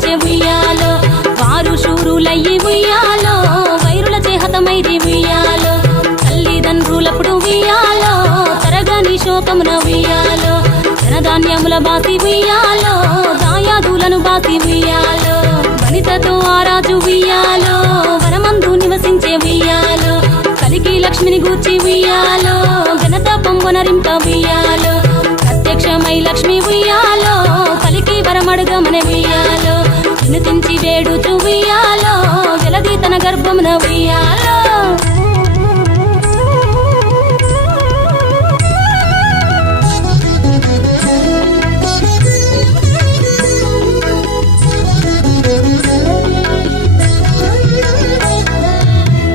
మందిని ఉయ్యాలో వారు శూరులయ్యి ఉయ్యాలో వైరుల చేహతమైరి ఉయ్యాలో తల్లిదండ్రులప్పుడు ఉయ్యాలో తరగని శోకమున ఉయ్యాలో ధనధాన్యముల బాసి ఉయ్యాలో దాయాదులను బాసి ఉయ్యాలో వనితతో ఆరాజు ఉయ్యాలో వరమందు నివసించే ఉయ్యాలో కలికి లక్ష్మిని గూర్చి ఉయ్యాలో ఘనత పొంగునరింప ఉయ్యాలో ప్రత్యక్షమై లక్ష్మి ఉయ్యాలో పలికి వరమడుగమని ఉయ్యాలో. తుంచి వేడుచు ఉయ్యాలో వెలది తన గర్భమున ఉయ్యాలో.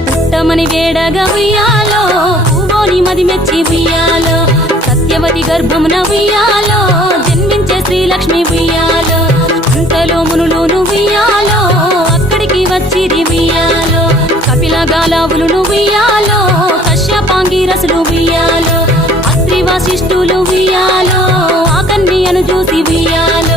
పుట్టమని వేడగా ఉయ్యాలో పూవోని మది మెచ్చి ఉయ్యాలో. సత్యవతి గర్భమున ఉయ్యాలో జన్మించే శ్రీలక్ష్మి ఉయ్యాలో. కపిల నువ్వియాలో కశ్యపాంగి రసులు ఉయ్యాలో అత్రి వశిష్ఠులు ఉయ్యాలో ఆ చూసి ఉయ్యాలో.